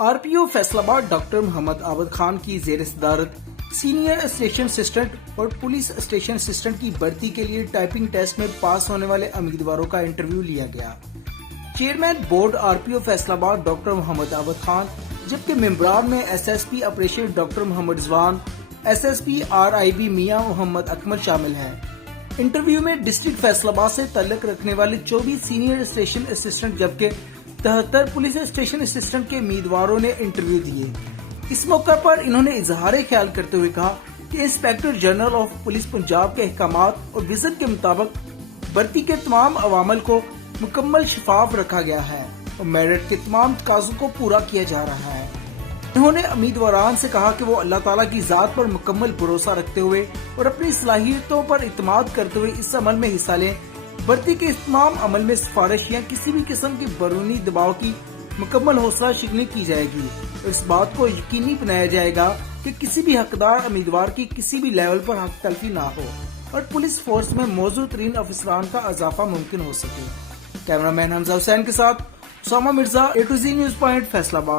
RPO Faisalabad doctor Mohammad Abid Khan की जेर सदारत सीनियर स्टेशन असिस्टेंट और पुलिस स्टेशन असिस्टेंट की भर्ती के लिए टाइपिंग टेस्ट में पास होने वाले उम्मीदवारों का इंटरव्यू लिया गया। Chairman board RPO Faisalabad doctor Mohammad Abid Khan, जबकि मेंबरान में SSP operation doctor Mohammad Rizwan, SSP RIB Mian Mohammad Akmal शामिल हैं। इंटरव्यू में डिस्ट्रिक्ट फैसलाबाद से ताल्लुक रखने वाले 24 सीनियर स्टेशन असिस्टेंट जबकि 73 पुलिस स्टेशन असिस्टेंट के उम्मीदवारों ने इंटरव्यू दिए। इस मौके पर इन्होंने इजहार ख्याल करते हुए कहा कि inspector general of police Punjab के अहकामात और विजन के मुताबिक भर्ती के तमाम अवामल को मुकम्मल शफाफ रखा गया है और मेरिट के तमाम तकाज़ों को पूरा किया जा रहा है। उन्होंने उम्मीदवारान से कहा कि वो अल्लाह ताला की ज़ात पर मुकम्मल भरोसा रखते हुए और अपनी सलाहियतों पर इत्मीनान करते हुए इस अमल में हिस्सा लें। भर्ती के इस तमाम अमल में सिफारिश या किसी भी किस्म के बैरूनी दबाव की मुकम्मल हौसला शिकनी की जाएगी और इस बात को यकीनी बनाया जाएगा कि किसी भी हकदार उम्मीदवार की किसी भी लेवल पर हक तलफी ना हो और पुलिस फोर्स में मौजूद तरीन अफसरान का इजाफा मुमकिन हो सके। कैमरामैन हमजा हुसैन के साथ Usama Mirza A to Z news point Faisalabad.